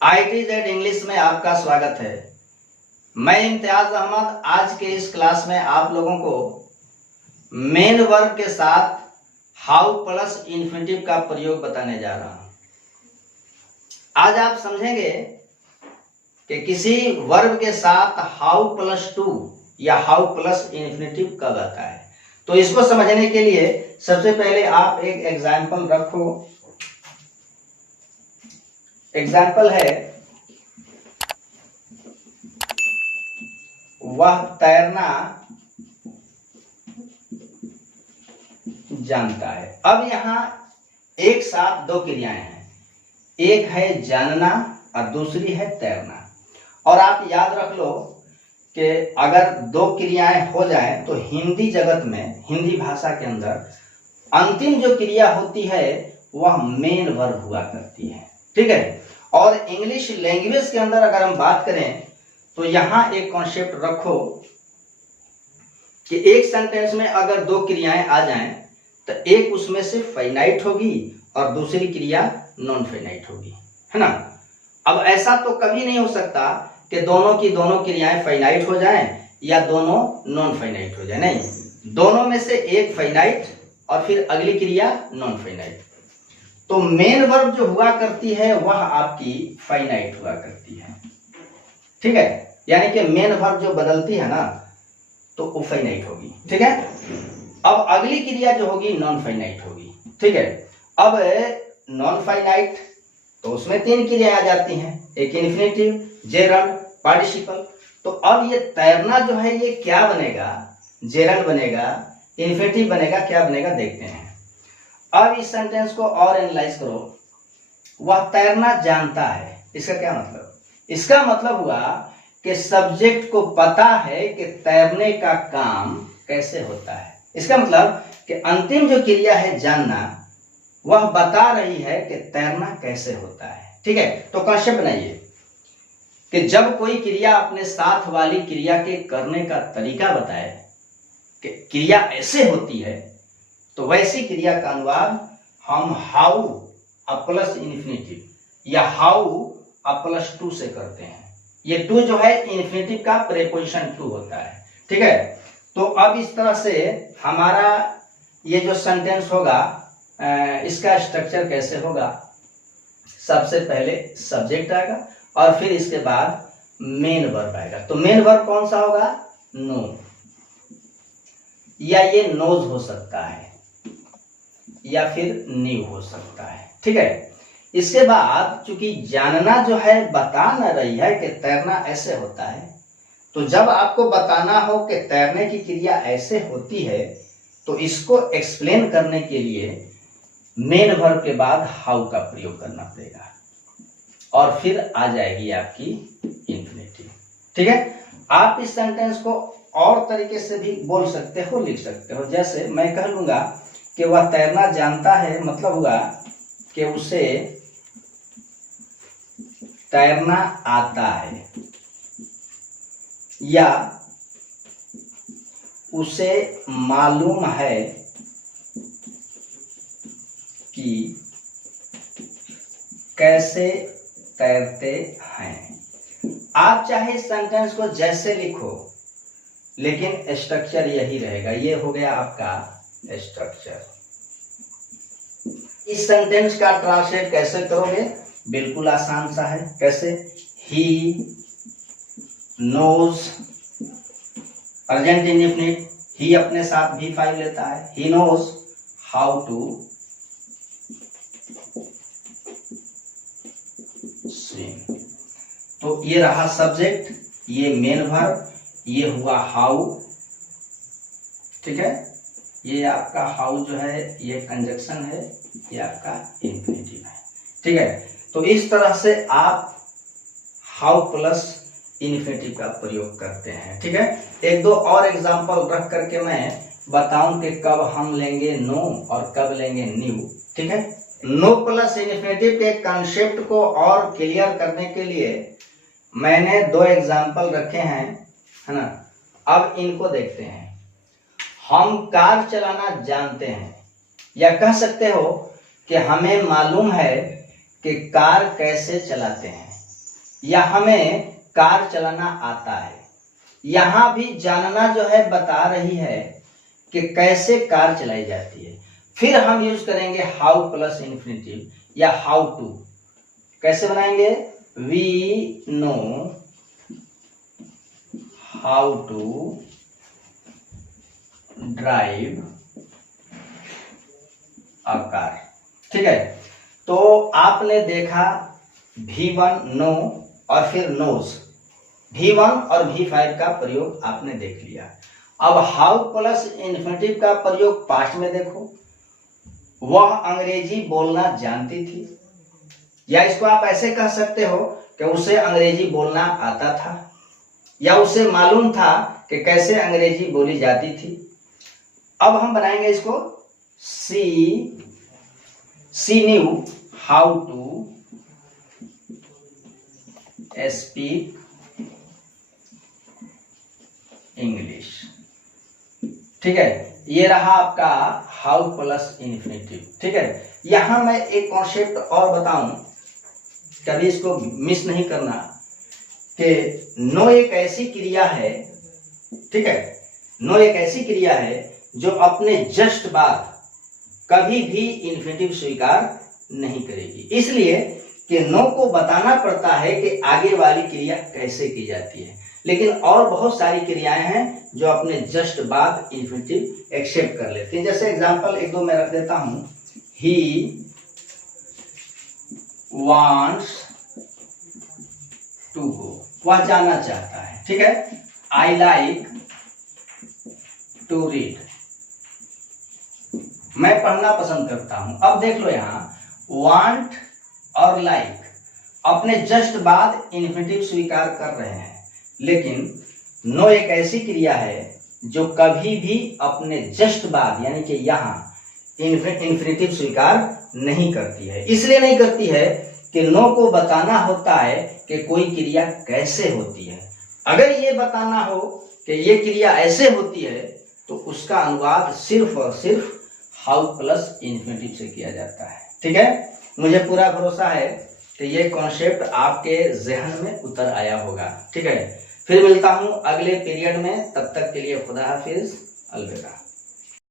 ITZ English में आपका स्वागत है। मैं इम्तियाज अहमद आज के इस क्लास में आप लोगों को मेन वर्ब के साथ हाउ प्लस इन्फिनेटिव का प्रयोग बताने जा रहा हूं। आज आप समझेंगे कि किसी वर्ब के साथ हाउ प्लस टू या हाउ प्लस इन्फिनेटिव कब आता है। तो इसको समझने के लिए सबसे पहले आप एक एग्जाम्पल रखो। एग्जाम्पल है, वह तैरना जानता है। अब यहां एक साथ दो क्रियाएं हैं, एक है जानना और दूसरी है तैरना। और आप याद रख लो कि अगर दो क्रियाएं हो जाएं तो हिंदी जगत में, हिंदी भाषा के अंदर अंतिम जो क्रिया होती है वह मेन वर्ब हुआ करती है। ठीक है। और इंग्लिश लैंग्वेज के अंदर अगर हम बात करें तो यहां एक कॉन्सेप्ट रखो कि एक सेंटेंस में अगर दो क्रियाएं आ जाएं तो एक उसमें से फाइनाइट होगी और दूसरी क्रिया नॉन फाइनाइट होगी, है ना। अब ऐसा तो कभी नहीं हो सकता कि दोनों की दोनों क्रियाएं फाइनाइट हो जाएं या दोनों नॉन फाइनाइट हो जाए। नहीं, दोनों में से एक फाइनाइट और फिर अगली क्रिया नॉन फाइनाइट। तो मेन वर्ब जो हुआ करती है वह आपकी फाइनाइट हुआ करती है। ठीक है, यानी कि मेन वर्ब जो बदलती है ना तो वो फाइनाइट होगी। ठीक है। अब अगली क्रिया जो होगी नॉन फाइनाइट होगी। ठीक है। अब नॉन फाइनाइट तो उसमें तीन क्रियाएं आ जाती हैं, एक इन्फिनेटिव, जेरंड, पार्टिसिपल। तो अब ये तैरना जो है ये क्या बनेगा, जेरंड बनेगा, इन्फिनेटिव बनेगा, क्या बनेगा देखते हैं। अब इस सेंटेंस को और एनालाइज करो। वह तैरना जानता है, इसका क्या मतलब? इसका मतलब हुआ कि सब्जेक्ट को पता है कि तैरने का काम कैसे होता है। इसका मतलब कि अंतिम जो क्रिया है जानना, वह बता रही है कि तैरना कैसे होता है। ठीक है। तो कॉन्सेप्ट बनाइए कि जब कोई क्रिया अपने साथ वाली क्रिया के करने का तरीका बताए कि क्रिया ऐसे होती है, तो वैसी क्रिया का अनुवाद हम हाउ प्लस इन्फिनेटिव या हाउ प्लस टू से करते हैं। ये टू जो है इन्फिनेटिव का प्रीपोजिशन टू होता है। ठीक है। तो अब इस तरह से हमारा ये जो सेंटेंस होगा इसका स्ट्रक्चर कैसे होगा। सबसे पहले सब्जेक्ट आएगा और फिर इसके बाद मेन वर्ब आएगा। तो मेन वर्ब कौन सा होगा? नो, या ये नोज हो सकता है या फिर न्यू हो सकता है। ठीक है। इसके बाद चूंकि जानना जो है बता न रही है कि तैरना ऐसे होता है, तो जब आपको बताना हो कि तैरने की क्रिया ऐसे होती है तो इसको एक्सप्लेन करने के लिए मेन वर्ब के बाद हाउ का प्रयोग करना पड़ेगा और फिर आ जाएगी आपकी इन्फिनेटिव। ठीक है। आप इस सेंटेंस को और तरीके से भी बोल सकते हो, लिख सकते हो। जैसे मैं कह लूंगा कि वह तैरना जानता है, मतलब हुआ कि उसे तैरना आता है या उसे मालूम है कि कैसे तैरते हैं। आप चाहे इस सेंटेंस को जैसे लिखो, लेकिन स्ट्रक्चर यही रहेगा। ये हो गया आपका स्ट्रक्चर। इस सेंटेंस का ट्रांसलेट कैसे करोगे? बिल्कुल आसान सा है। कैसे? He knows, present indefinite, he अपने साथ V5 लेता है। He knows how to swim. तो ये रहा सब्जेक्ट, ये मेन वर्ब, ये हुआ हाउ। ठीक है। ये आपका हाउ जो है ये कंजक्शन है, ये आपका इन्फिनेटिव है। ठीक है। तो इस तरह से आप हाउ प्लस इन्फिनेटिव का प्रयोग करते हैं। ठीक है। एक दो और एग्जांपल रख करके मैं बताऊं कि कब हम लेंगे नो और कब लेंगे न्यू। ठीक है। नो प्लस इन्फिनेटिव के कॉन्सेप्ट को और क्लियर करने के लिए मैंने दो एग्जांपल रखे हैं, है ना। अब इनको देखते हैं। हम कार चलाना जानते हैं, या कह सकते हो कि हमें मालूम है कि कार कैसे चलाते हैं। या हमें कार चलाना आता है। यहां भी जानना जो है बता रही है कि कैसे कार चलाई जाती है। फिर हम यूज करेंगे हाउ प्लस इंफिनिटिव या हाउ टू। कैसे बनाएंगे? We know how to drive a car. ठीक है, तो आपने देखा V1 नो और फिर नोज, V1 और V5 का प्रयोग आपने देख लिया। अब हाउ प्लस इन्फिनिटिव का प्रयोग पास्ट में देखो। वह अंग्रेजी बोलना जानती थी, या इसको आप ऐसे कह सकते हो कि उसे अंग्रेजी बोलना आता था, या उसे मालूम था कि कैसे अंग्रेजी बोली जाती थी। अब हम बनाएंगे इसको see new how to speak English. ठीक है, ये रहा आपका हाउ प्लस इन्फिनिटिव। ठीक है, यहां मैं एक कॉन्सेप्ट और बताऊं, कभी इसको मिस नहीं करना, कि नो एक ऐसी क्रिया है, ठीक है, नो एक ऐसी क्रिया है जो अपने जस्ट बाद कभी भी इन्फिनिटिव स्वीकार नहीं करेगी। इसलिए कि नो को बताना पड़ता है कि आगे वाली क्रिया कैसे की जाती है। लेकिन और बहुत सारी क्रियाएं हैं जो अपने जस्ट बाद इन्फिनिटिव एक्सेप्ट कर लेते हैं। जैसे एग्जांपल एक दो मैं रख देता हूं, ही वांट्स टू गो, वह जाना चाहता है। ठीक है, आई लाइक टू रीड, मैं पढ़ना पसंद करता हूं। अब देख लो यहां वांट और लाइक अपने जस्ट बाद इन्फिनिटिव स्वीकार कर रहे हैं, लेकिन नो एक ऐसी क्रिया है जो कभी भी अपने जस्ट बाद यानी कि यहां इन्फिनिटिव स्वीकार नहीं करती है। इसलिए नहीं करती है कि नो को बताना होता है कि कोई क्रिया कैसे होती है। अगर ये बताना हो कि ये क्रिया ऐसे होती है तो उसका अनुवाद सिर्फ और सिर्फ हाउ प्लस इन्फिनिटिव से किया जाता है। ठीक है, मुझे पूरा भरोसा है कि ये कॉन्सेप्ट आपके जहन में उतर आया होगा। ठीक है, फिर मिलता हूं अगले पीरियड में, तब तक के लिए खुदा हाफिज, अलविदा।